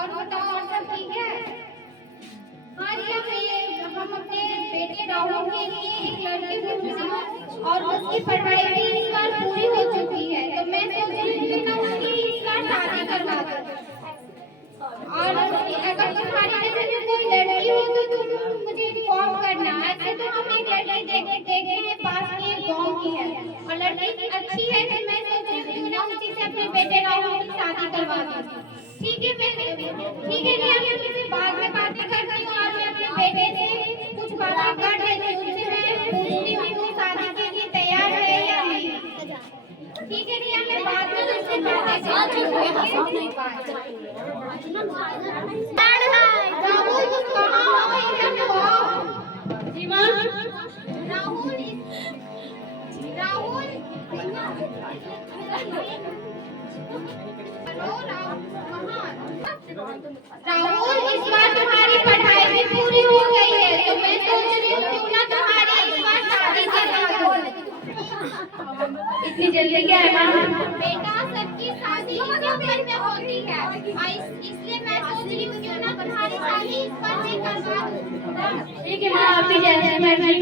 और बताओ, और सब ठीक है? हाँ जी, हम अपने बेटे राहुल के लिए एक लड़की ढूंढ और उसकी पढ़ाई भी इस बार पूरी हो चुकी है, तो मैं सोच रही हूँ ना उसकी इस बार शादी करवा दूँ। और अगर तुम्हारी नजर में कोई लड़की हो तो तुम मुझे इन्फॉर्म करना। ऐसे तो हम एक लड़की देखे हैं पास के गांव की है और लड़की अच्छी है, तो मैं सोच रही हूँ ना उसी से अपने बेटे राहुल की शादी करवा दूँ। ठीक है, ठीक है रिया, मैं तुमसे बाद में बातें करती हूँ और मैं अपने बेटे से कुछ बातें कर लेती हूँ, उससे मैं पूछती हूँ वो शादी के लिए तैयार है या नहीं। ठीक है रिया, मैं बाद में तुमसे बातें करती हूँ। राहुल तुम कहाँ हो? इधर तो आओ। जी माँ। राहुल राहुल हेलो राहुल, इस बार तुम्हारी पढ़ाई भी पूरी हो गई है, तो मैं सोच रही हूँ क्यों ना तुम्हारी इस बार शादी करवा दूँ। इतनी जल्दी क्या है माँ? बेटा सबकी शादी इसी उम्र में होती है, इसलिए मैं सोच रही हूँ क्यों ना तुम्हारी शादी इस बार मैं करवा दूँ। ठीक है माँ, आपकी जैसी मर्जी।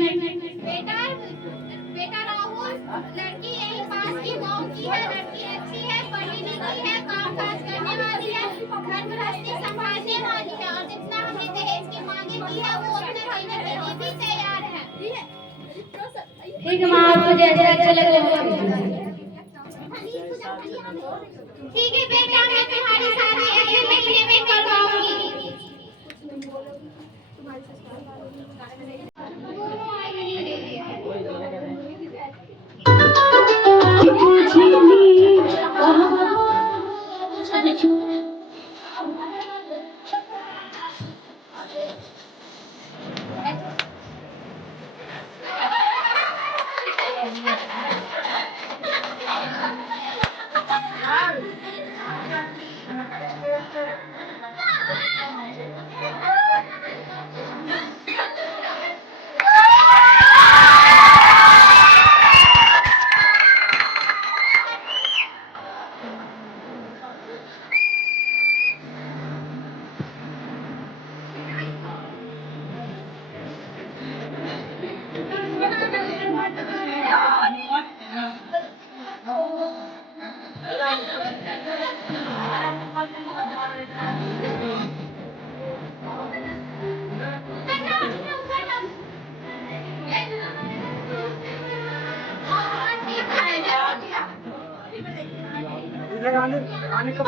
बेटा राहुल, लड़की यही पास के गांव की है, लड़की अच्छी है, पढ़ी लिखी है, काम काज करने वाली है, घर गृहस्थी संभालने वाली है और जितना हमने दहेज की मांगे की है वो उतना देने के लिए भी तैयार है। ठीक है माँ, आपको जैसे अच्छा लगे वो। ठीक है बेटा, मैं तुम्हारी शादी अगले महीने में करवाऊंगी। आने का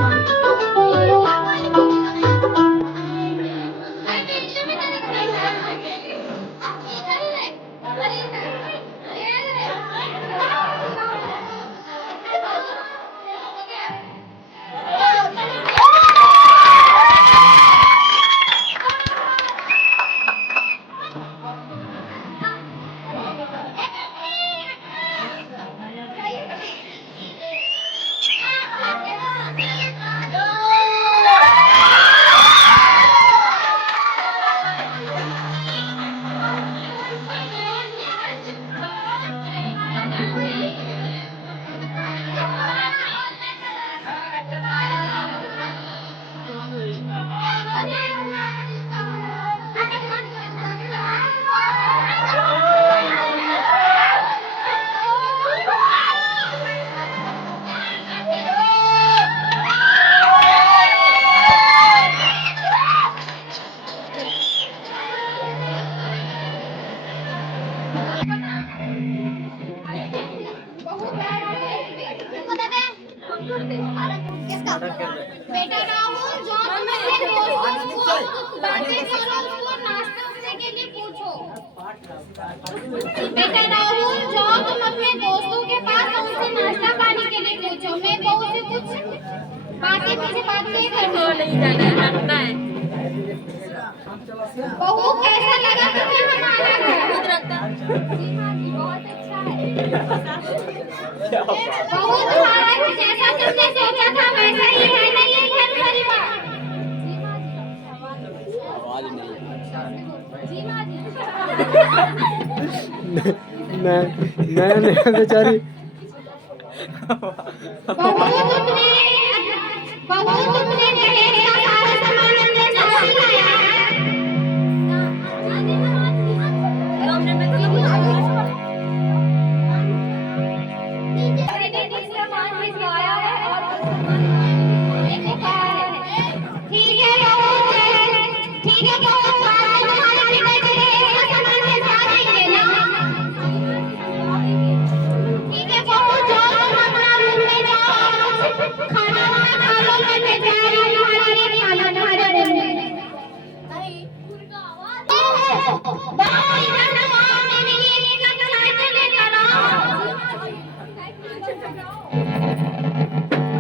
बेटा राहुल, जो तुम अपने दोस्तों को बातें करो उसको नाश्ते के लिए पूछो। बेटा राहुल, जो तुम अपने दोस्तों के पास उनसे नाश्ता पानी के लिए पूछो। मैं बहू से कुछ बातें मुझे बातें करना नहीं जाना है। बहू कैसा लगा तुम्हें हमारा घर? जी हाँ जी, बहुत अच्छा है। बहू तुम्हारा जैसा तुमने सोचा था वैसा ही है ना ये घर परिवार? आवाज नहीं। जी हाँ जी। मैं बेचारी। बहू तुमने दहेज का सारा सामान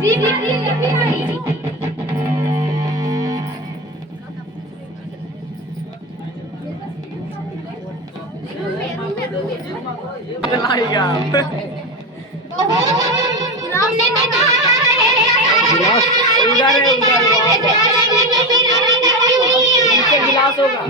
जी जी अभी आई। हमने तो कहा उधर है नीचे गिलास होगा।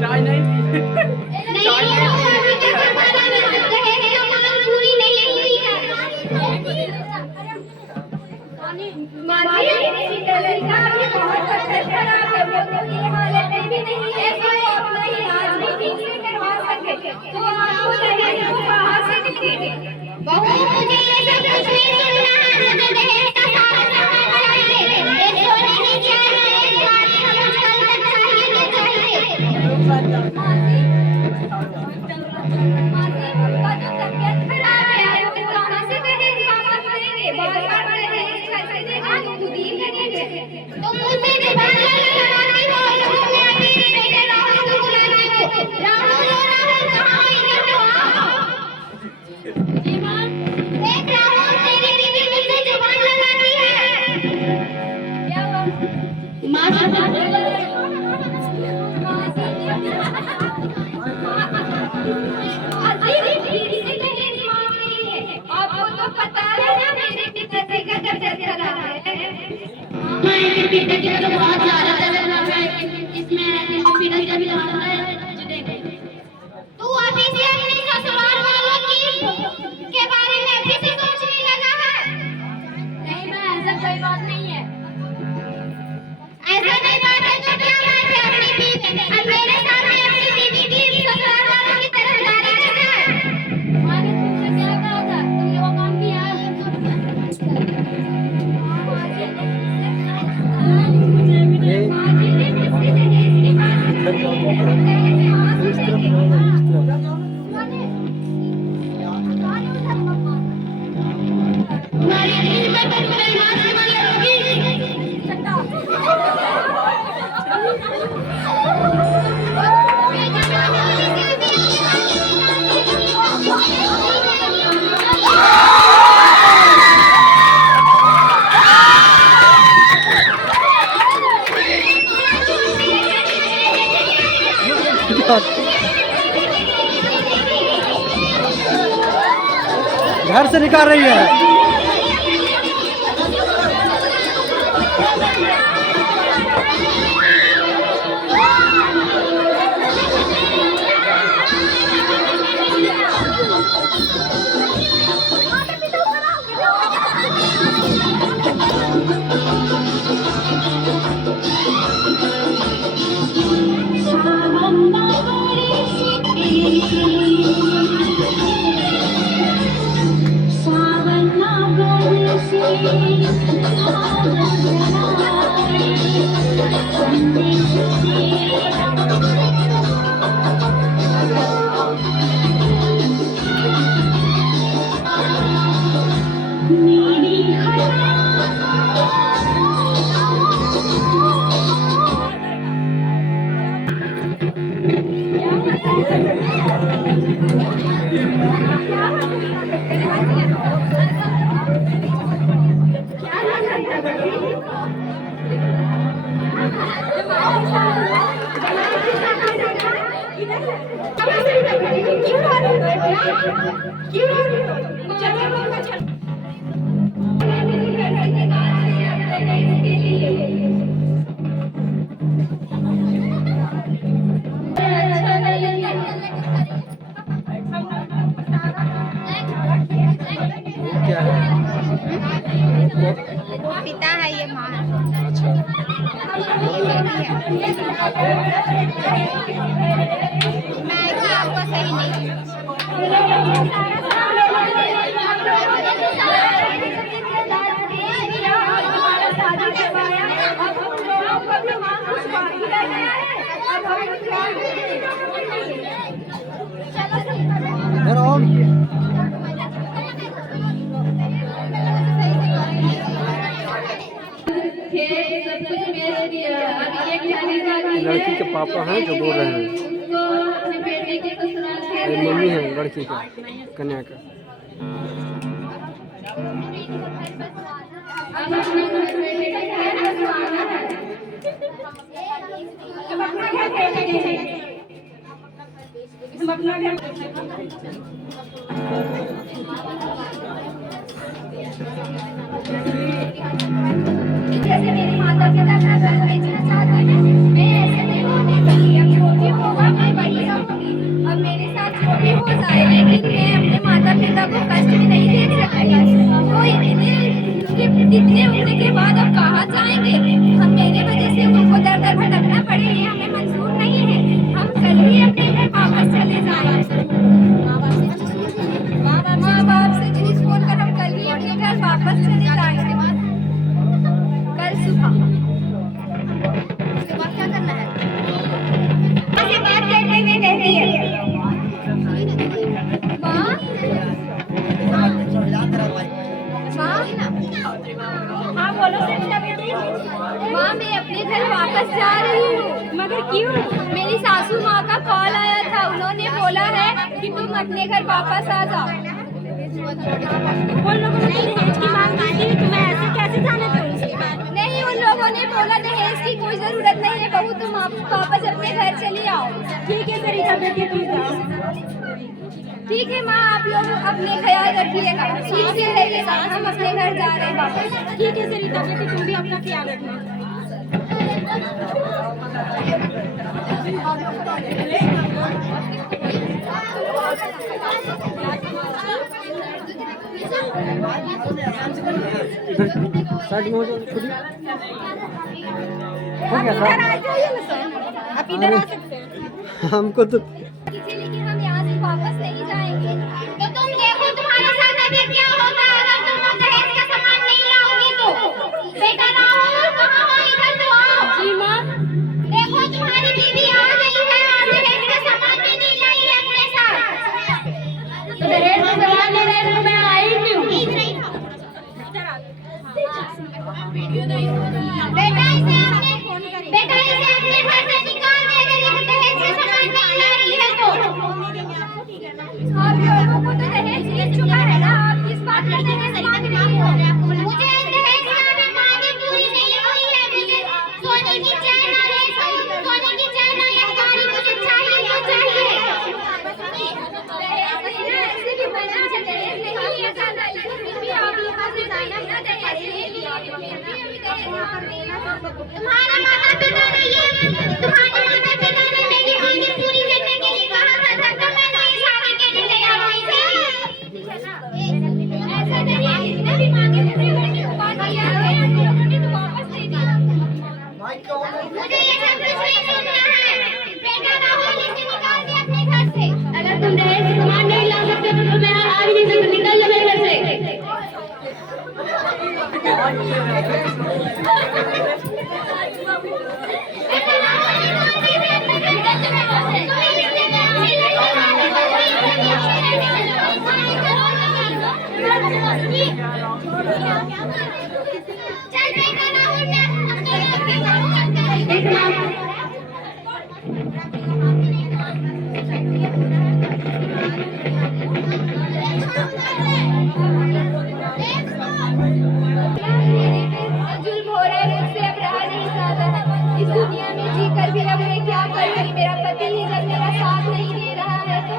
चाय नहीं पूरी नहीं हुई है। बहुत अच्छा हालत भी नहीं है, कोई अपना इलाज भी ठीक से करवा सके तो आपको लगे कहाँ से निकलेंगे। बहू मुझे ये सब कुछ नहीं सुनना है, मुझे दहेज का सारा सामान चाहिए। ये सोने की चैन और एक गाड़ी हमें कल तक चाहिए तो चाहिए। मासी उनका जो तबीयत खराब है वो कहाँ से दहेज वापस करेंगे। बार-बार दहेज कैसे देंगे तो खुद ही करेंगे। तो मुझसे जुबान लड़ाती हो, लोगों में अभी बेटे राहुल को बुलाती हो। राहुल कहाँ इधर तो आओ। जी मां, देख राहुल तेरी बीवी मुझसे जुबान लड़ाती है। क्या हुआ? मासी आपको तो पता है ना मेरे पिताजी का तबीयत खराब है। मेरे पिताजी का तो बहुत ज्यादा तबीयत खराब है, इसमें पिताजी का भी हाल है। तू अभी से अपने ससुराल वालों के बारे में अभी से सोचने लगा है? नहीं मैं ऐसा कोई बात नहीं है। ऐसा नहीं बात है तो क्या बात है? अपनी बीवी अब मेरे सामने अपनी बीवी की ससुराल वालों की तरफदारी करना है। माँ ने तुमसे क्या कहा था? तुमने वो काम किया? घर से निकाल रही है। पिता है, ये माँ है। अच्छा। मैगी आपको सही नहीं। लड़की के पापा हैं जो बोल रहे हैं, ये मम्मी है लड़की का, कन्या का। जैसे मेरे माता पिता का घर बेचना चाहते हैं, मैं ऐसे नहीं होने दूंगी। अब जो भी होगा मैं वही रहूंगी। अब मेरे साथ जो भी हो जाए, लेकिन मैं अपने माता पिता को कष्ट में नहीं देख सकती। वो इतने उम्र के बाद अब कहाँ जाएंगे? हम मेरे वजह से उनको दर दर भटकना पड़े, ये हमें मंजूर नहीं है। हम कल ही अपने घर वापस चले जाएं। माँ बाप से झूठ बोलकर हम कल ही अपने घर वापस चले जाएंगे। कल सुबह क्या करना है? से बात करते हुए कहती है, हाँ बोलो बेटी। माँ मैं अपने घर वापस जा रही हूँ। मगर क्यों? मेरी सासू माँ का कॉल आया था, उन्होंने बोला है कि तुम अपने घर वापस आ जाओ। उन लोगों ने दहेज की मांग की थी, तुम्हें ऐसे कैसे जाने दूँ? नहीं, उन लोगों ने बोला दहेज की कोई जरूरत नहीं है बहू, तुम वापस अपने घर चली आओ। ठीक है सरिता बेटी, तुम जाओ। ठीक है माँ, आप लोग अपने ख्याल रखिएगा। ठीक है, हम अपने घर जा रहे हैं वापस। ठीक है सरिता बेटी, तुम भी अपना ख्याल रखना। साइड में हो जाओ, आप इधर आ जाइए ना सर, आप इधर आ सकते हैं। हमको तो लेकिन हम यहाँ से वापस नहीं जाएंगे। तो तुम देखो तुम्हारे साथ अभी क्या होता है। अगर तुम दहेज का सामान नहीं लाओगी तो बेटा राहुल कहाँ हो? इधर तो आओ। जी माँ। देखो तुम्हारी बीवी आ गई है और दहेज का सामान भी नहीं लाई है अपने साथ। तो दहेज का सामान ले रहे तो मैं आई क्यों? बेटा इसे अपने घर से निकाल दे, अगर दहेज का सामान नहीं लाई है तो। आप लोगों को तो दहेज मिल चुका है ना, आप किस बात का दहेज मांग रही हो? मुझे दहेज की मांगे पूरी नहीं हुई है। मुझे सोने की चैन और सोने की चैन और एक गाड़ी मुझे चाहिए तो चाहिए। ऐसे भी बना है, दहेज नहीं लिया जाता, लेकिन फिर भी आप यहाँ से जाना ना, दहेज ले लिया। तुम्हारा माता पिता नहीं है, तुम्हारे माता पिता ने मेरी मांगे पूरी करने के लिए कहा था, तब मैं नहीं शादी के लिए तैयार हुई थी। ऐसा नहीं है, जितने भी मांगे पूरी करने को बात किया है, आप लोगों ने तो वापस दे दी। मुझे ये सब कुछ नहीं सुनना है। बेटा राहुल इसे निकाल दे अपने घर से। अगर तुम दहेज सामान नहीं ला सकते तो मैं आज नहीं सकती, निकल जा मेरे घर से। इस दुनिया में जीकर भी अब मैं क्या करूँगी? मेरा पति ही जब मेरा साथ नहीं दे रहा है तो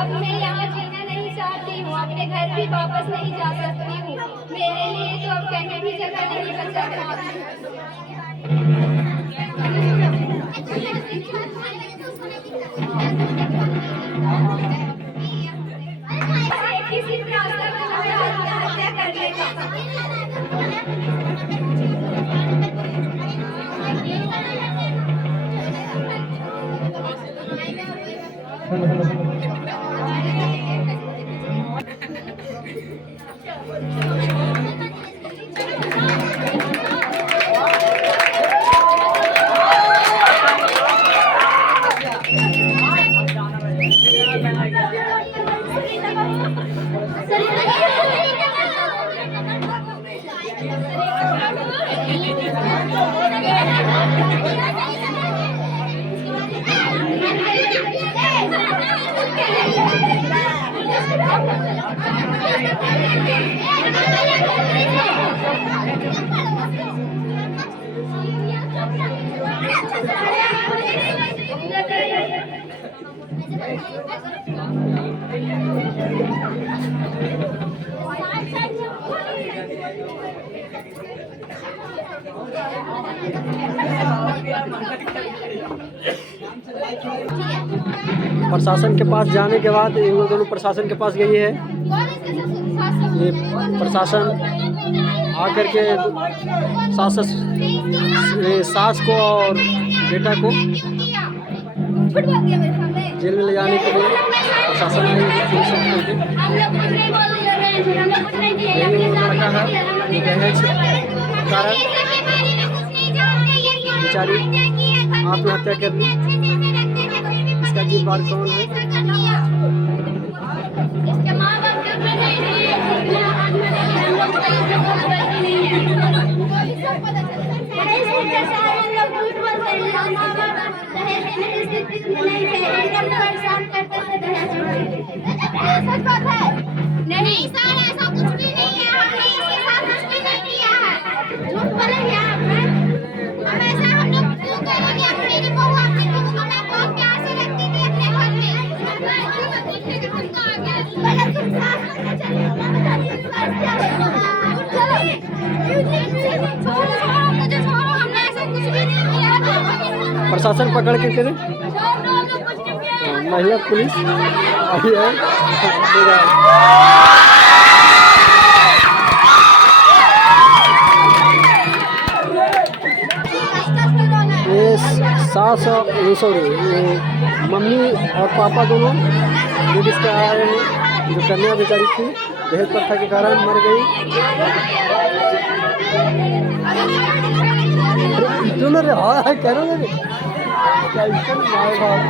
अब मैं यहाँ जीना नहीं चाहती हूँ, अपने घर भी वापस नहीं जा सकती हूँ। मेरे लिए तो अब कहीं भी जगह नहीं बचा किसी रास्ता में हत्या कर लेगा। प्रशासन के पास जाने के बाद इन लोग दोनों प्रशासन के पास गई है। ये प्रशासन आकर के सास को और बेटा को जेल में ले जाने के लिए प्रशासन आई है। लड़का है दहेज के कारण बेचारी आत्महत्या कर ली। इसका जिम्मेदार कौन है? नहीं सर, ऐसा कुछ भी नहीं है। हमने इसके साथ कुछ भी नहीं किया है। झूठ बोलेंगे आप? हमेशा हम लोग क्यों करेंगे? अपनी बहू अपनी बहू को मैं बहुत प्यार से रखती थी अपने घर में। प्रशासन पकड़ के करे महिला पुलिस आई है। ये सास सॉरी ये मम्मी और पापा दोनों लेडीज के आए हैं। जो कन्या बेचारी थी दहेज प्रथा के कारण मर गई। दोनों रे हाँ कह रहे रे कैसे माय बाप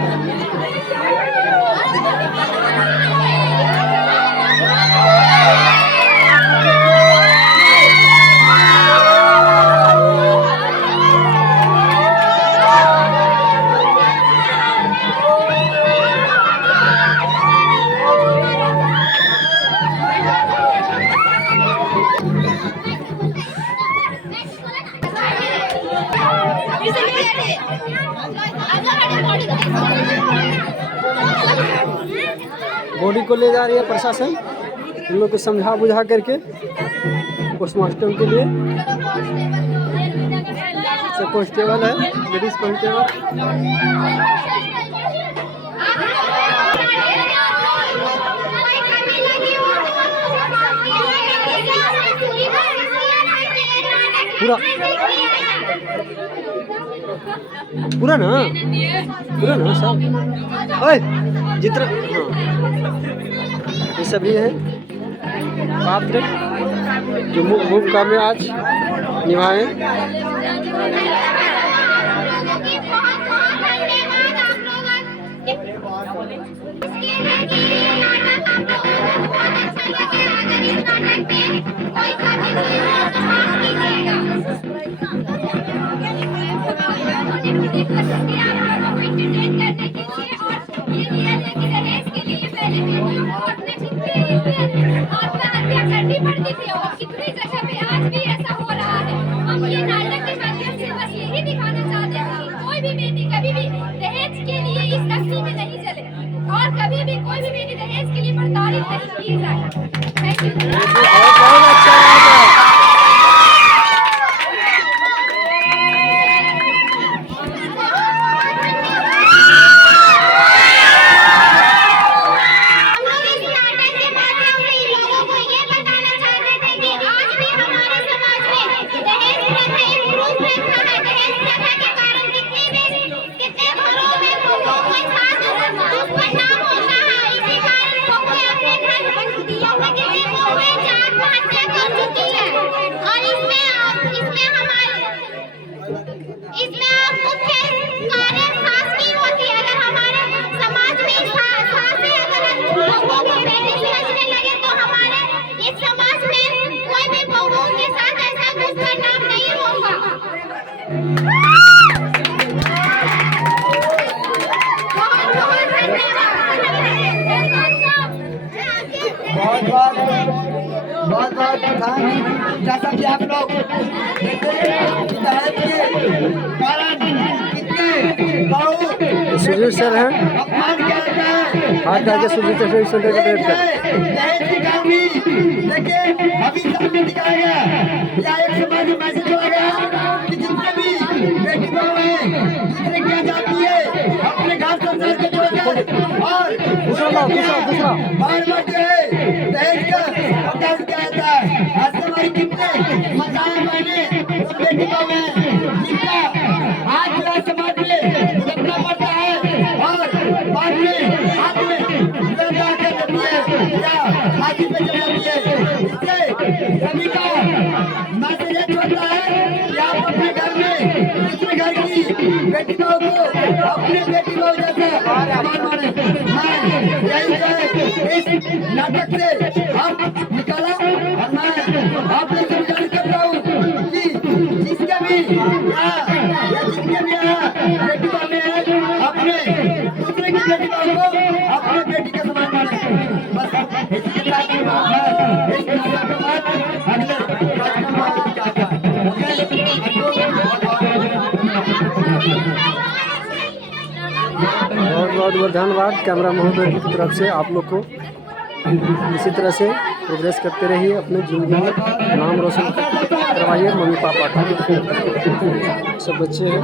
बॉडी को ले जा रही है प्रशासन। इन लोग को समझा बुझा करके पोस्टमार्टम के लिए। कांस्टेबल है, लेडीज कांस्टेबल। पूरा ना सब ओए जितना ये सभी है पात्र जो भूमिका में आज निभाए। कितनी जगह पे आज भी ऐसा हो रहा है। हम ये नाटक के माध्यम से बस यही दिखाना चाहते हैं कि कोई भी बेटी कभी भी दहेज के लिए इस तख्ती में नहीं चले और कभी भी कोई भी बेटी दहेज के लिए प्रताड़ित नहीं की जाए। Thank you. बहुत बहुत धन्यवाद। जैसा कि आप लोग विधायक के कारण कितने बहुत सुजीत सर हैं, अपमान किया जाता है। हाथ डाल के सुजीत सर से सेंटर के डेट कर। दहेज की काम भी देखिए अभी सामने दिखाया गया, या एक समाज में मैसेज चला गया कि जितने भी बेटी बहू है दूसरे क्या जाती है अपने घर संसार को छोड़कर और दूसरा बार बार जो है दहेज का पता किया जाता है। आज हमारी कितने माताएं बहनें और बेटी बहू हैं जिनका आज जो है समाज में भुगतना पड़ता है और बाद में हाथ में लगा कर देती है या फांसी पे चढ़ जाती है। इससे सभी का मैसेज ये छोड़ता है कि आप अपने घर में दूसरे घर की बेटी बहू को अपने बेटी बहू जैसा समान माने। मैं यही जो है इस नाटक से हम निकाला और मैं आप लोग से गुजारिश करता हूँ कि जिसके भी या जिसके भी बेटी बहू है अपने दूसरे की बेटी बहू को अपने बेटी का समान माने। बस इसके साथ मैं इस नाटक के बाद अगले कार्यक्रम में चाहता हूँ। बहुत बहुत धन्यवाद कैमरा महोदय की तरफ से। आप लोग को इसी तरह से प्रोग्रेस करते रहिए, अपने ज़िंदगी में नाम रोशन करवाइए। मम्मी पापा का सब बच्चे हैं।